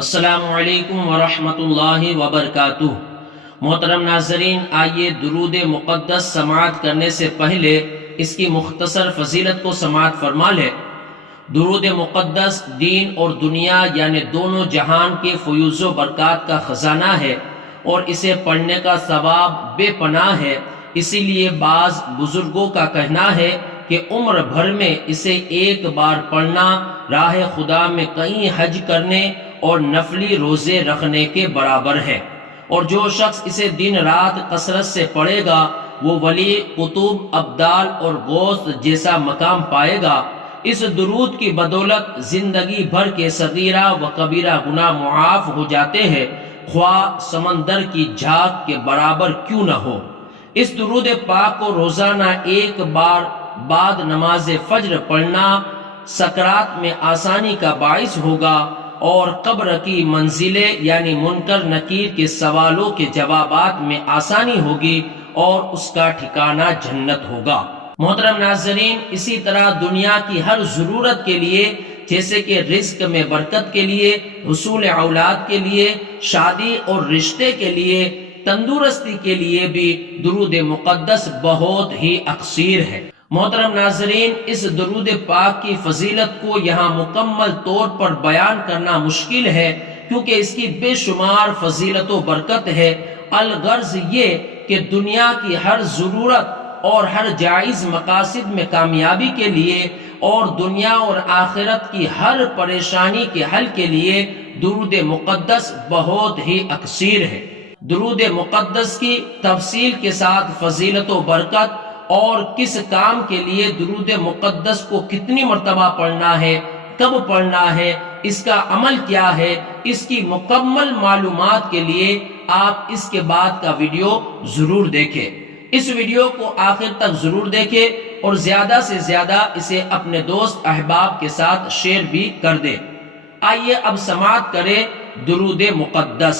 السلام علیکم ورحمۃ اللہ وبرکاتہ۔ محترم ناظرین، آئیے درود مقدس سماعت کرنے سے پہلے اس کی مختصر فضیلت کو سماعت فرما لیں۔ درود مقدس دین اور دنیا یعنی دونوں جہان کے فیوز و برکات کا خزانہ ہے اور اسے پڑھنے کا ثواب بے پناہ ہے۔ اسی لیے بعض بزرگوں کا کہنا ہے کہ عمر بھر میں اسے ایک بار پڑھنا راہ خدا میں کئی حج کرنے اور نفلی روزے رکھنے کے برابر ہے، اور جو شخص اسے دن رات کثرت سے پڑھے گا وہ ولی، قطب، ابدال اور غوث جیسا مقام پائے گا۔ اس درود کی بدولت زندگی بھر کے صغیرہ و کبیرہ گناہ معاف ہو جاتے ہیں، خواہ سمندر کی جھاگ کے برابر کیوں نہ ہو۔ اس درود پاک کو روزانہ ایک بار بعد نماز فجر پڑھنا سکرات میں آسانی کا باعث ہوگا اور قبر کی منزلیں یعنی منکر نکیر کے سوالوں کے جوابات میں آسانی ہوگی اور اس کا ٹھکانہ جنت ہوگا۔ محترم ناظرین، اسی طرح دنیا کی ہر ضرورت کے لیے، جیسے کہ رزق میں برکت کے لیے، حصول اولاد کے لیے، شادی اور رشتے کے لیے، تندرستی کے لیے بھی درود مقدس بہت ہی اکثیر ہے۔ محترم ناظرین، اس درود پاک کی فضیلت کو یہاں مکمل طور پر بیان کرنا مشکل ہے، کیونکہ اس کی بے شمار فضیلت و برکت ہے۔ الغرض یہ کہ دنیا کی ہر ضرورت اور ہر جائز مقاصد میں کامیابی کے لیے اور دنیا اور آخرت کی ہر پریشانی کے حل کے لیے درود مقدس بہت ہی اکثیر ہے۔ درود مقدس کی تفصیل کے ساتھ فضیلت و برکت اور کس کام کے لیے درود مقدس کو کتنی مرتبہ پڑھنا ہے، کب پڑھنا ہے، اس کا عمل کیا ہے، اس کی مکمل معلومات کے لیے آپ اس کے بعد کا ویڈیو ضرور دیکھیں۔ اس ویڈیو کو آخر تک ضرور دیکھیں اور زیادہ سے زیادہ اسے اپنے دوست احباب کے ساتھ شیئر بھی کر دیں۔ آئیے اب سماعت کریں درود مقدس۔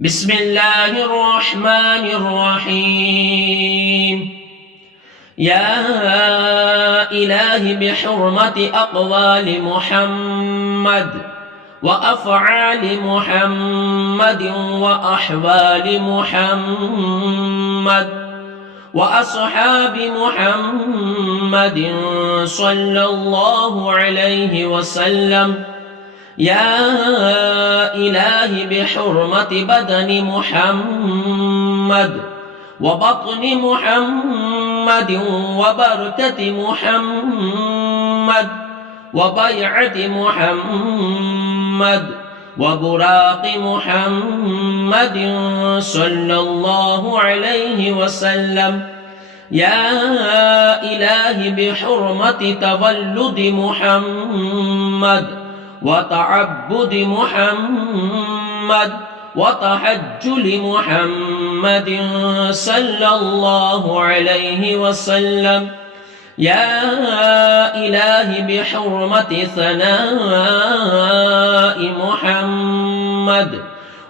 بسم اللہ الرحمن الرحیم۔ یا الہی بحرمت اقوال محمد وافعال محمد واحوال محمد واصحاب محمد صلی اللہ علیہ وسلم۔ یا الہی بحرمت بدن محمد وبطن محمد وبركة محمد وبيعة محمد وبراق محمد صلى الله عليه وسلم۔ يا إلهي بحرمة تولد محمد وتعبد محمد وتحجل محمد صلی اللہ علیہ وسلم۔ یا الہی بحرمت ثناء محمد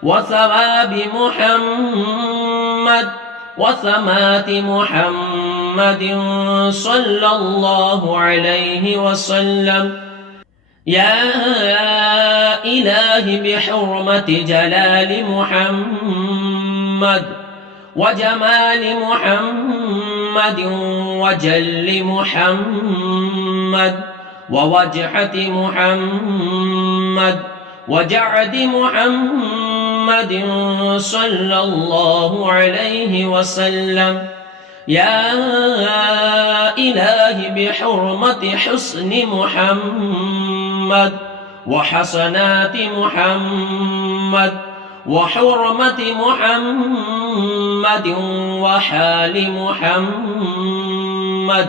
وثواب محمد وثمات محمد صلی اللہ علیہ وسلم۔ یا الہی بحرمت جلال محمد وجمال محمد وجل محمد ووجحة محمد وجعد محمد صلی اللہ علیہ وسلم۔ یا الہی بحرمت حسن محمد وحسنات محمد وحرمة محمد وحال محمد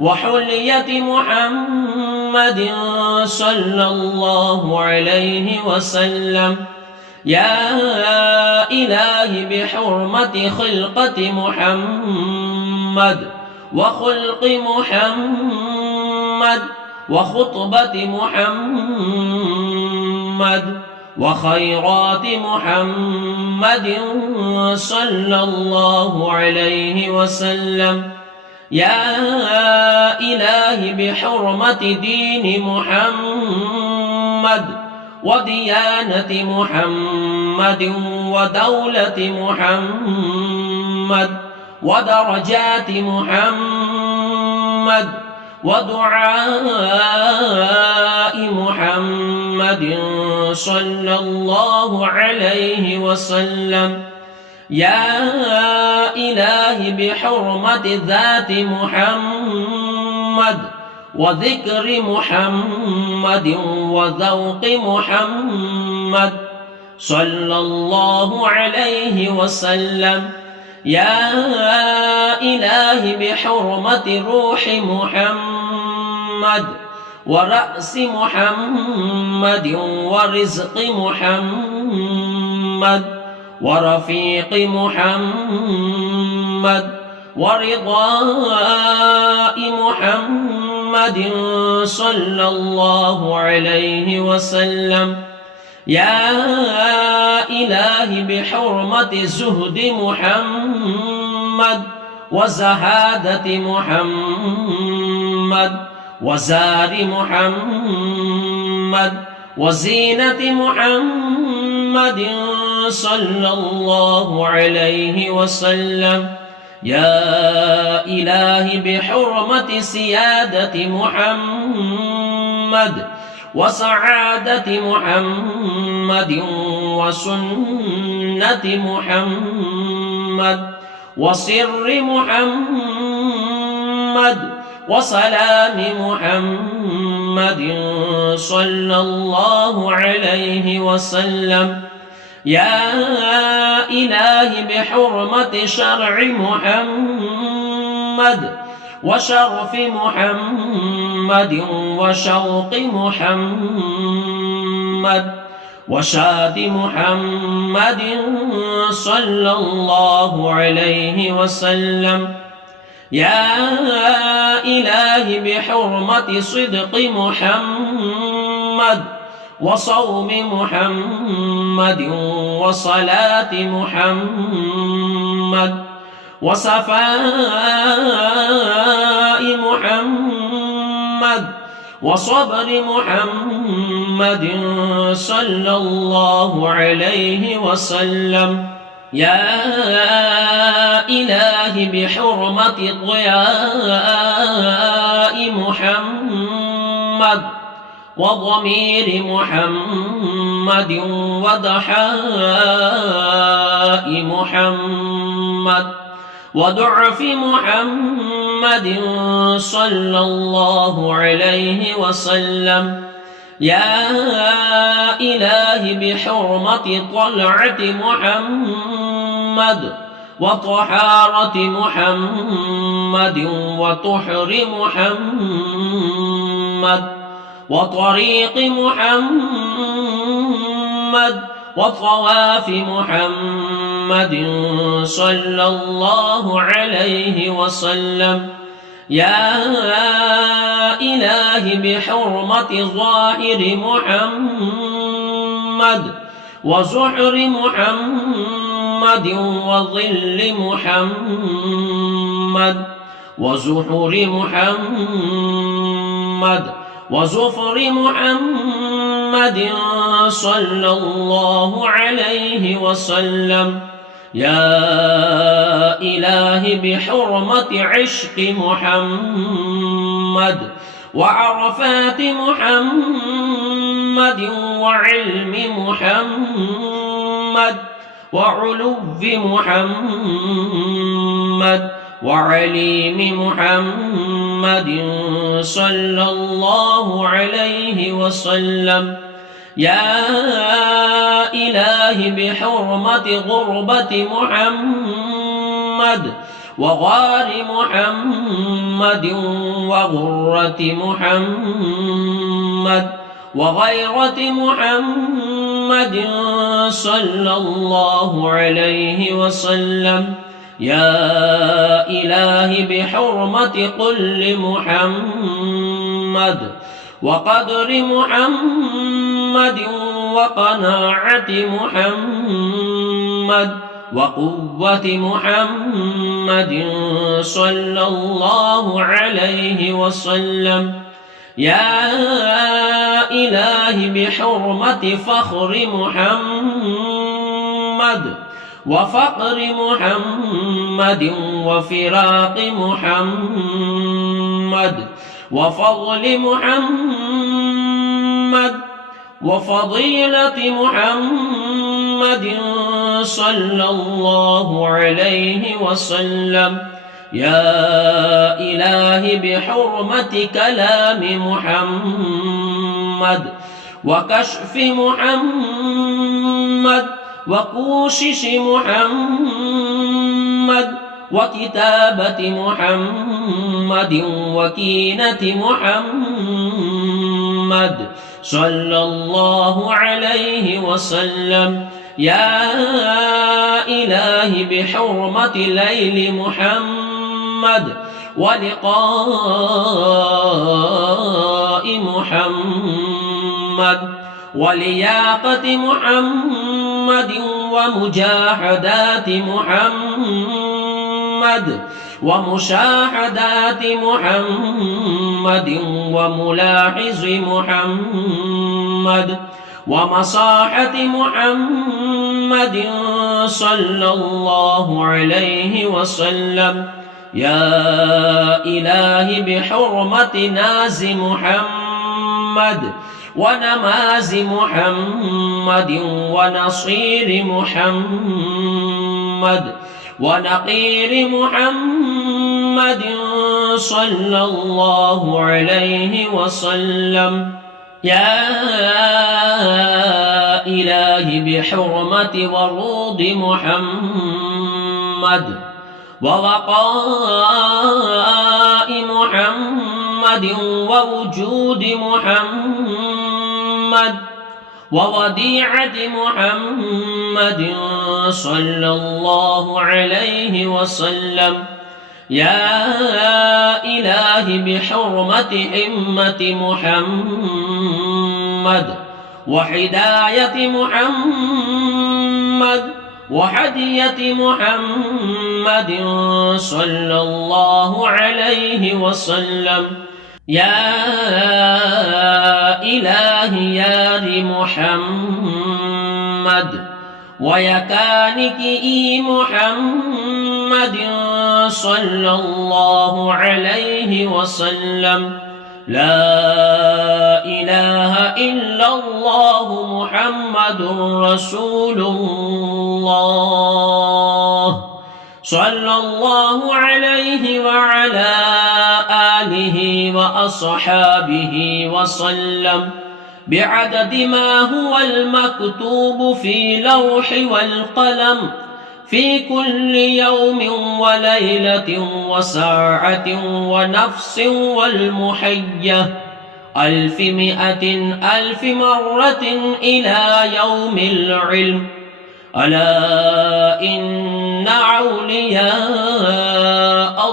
وحلية محمد صلى الله عليه وسلم۔ یا الہی بحرمت خلقة محمد وخلق محمد وخطبة محمد وخيرات محمد صلى الله عليه وسلم۔ یا الہی بحرمت دین محمد وديانة محمد ودولة محمد ودرجات محمد ودعاء محمد صلى الله عليه وسلم. يا إلهي بحرمة ذات محمد وذكر محمد وذوق محمد صلى الله عليه وسلم. يا إلهي بحرمة روح محمد ورأس محمد ورزق محمد ورفيق محمد ورضاء محمد صلى الله عليه وسلم. يا إلهي بحرمة زهد محمد وزهادة محمد وزار محمد وزينة محمد صلى الله عليه وسلم. يا إلهي بحرمة سيادة محمد وسعادة محمد وسنة محمد وسر محمد وسلام محمد صلى الله عليه وسلم. يا إلهي بحرمة شرع محمد وشرف محمد وشوق محمد وشاد محمد صلى الله عليه وسلم. يا إلهي بحرمة صدق محمد وصوم محمد وصلاة محمد وصفاء محمد وصبر محمد صلى الله عليه وسلم. يا إلهي بحرمة ضياء محمد وضمير محمد وضحاء محمد وضعف محمد صلى الله عليه وسلم. يا إلهي بحرمة طلعة محمد وطهارة محمد وطهر محمد وطريق محمد وطواف محمد صلى الله عليه وسلم. يا إلهي بحرمة ظاهر محمد وزحر محمد وظل محمد وزحر محمد وزفر محمد صلى الله عليه وسلم. يا إلهي بحرمة عشق محمد وعرفات محمد وعلم محمد وعلو محمد وعليم محمد صلى الله عليه وسلم. يا إلهي بحرمة غربة محمد وغار محمد وغرة محمد وغيرة محمد صلى الله عليه وسلم. يا إلهي بحرمة قل محمد وقدر محمد وقناعة محمد وقوة محمد صلى الله عليه وسلم. يا إلهي بحرمة فخر محمد وفقر محمد وفراق محمد وفضل محمد وفضيلة محمد صلى الله عليه وسلم. يا إلهي بحرمة كلام محمد وكشف محمد وكوشش محمد وكتابة محمد وكينة محمد صلى الله عليه وسلم. يا إلهي بحرمة ليل محمد ولقاء محمد ولياقة محمد ومجاهدات محمد ومشاهدات محمد وملاحظ محمد ومصاحة محمد صلى الله عليه وسلم. يا إلهي بحرمة ناز محمد ونماز محمد ونصير محمد ونقير محمد صلى الله عليه وسلم. يا إلهي بحرمة ورود محمد ووقاء محمد ووجود محمد ووديعة محمد صلى الله عليه وسلم. يا إلهي بحرمة همة محمد وحداية محمد وهدية محمد صلى الله عليه وسلم. يا إلهي يا محمد ويكانك محمد صلى الله عليه وسلم. لا إله إلا الله محمد رسول الله صلى الله عليه وعلى آله وأصحابه وسلم بعدد ما هو المكتوب في لوح والقلم في كل يوم وليلة وساعة ونفس والمحية 100,000 مرة إلى يوم العلم. ألا إن أولياء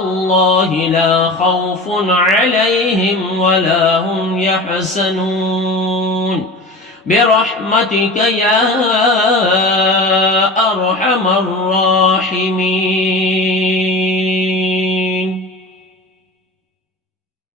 الله لا خوف عليهم ولا هم يحزنون برحمتك يا أرحم الراحمين.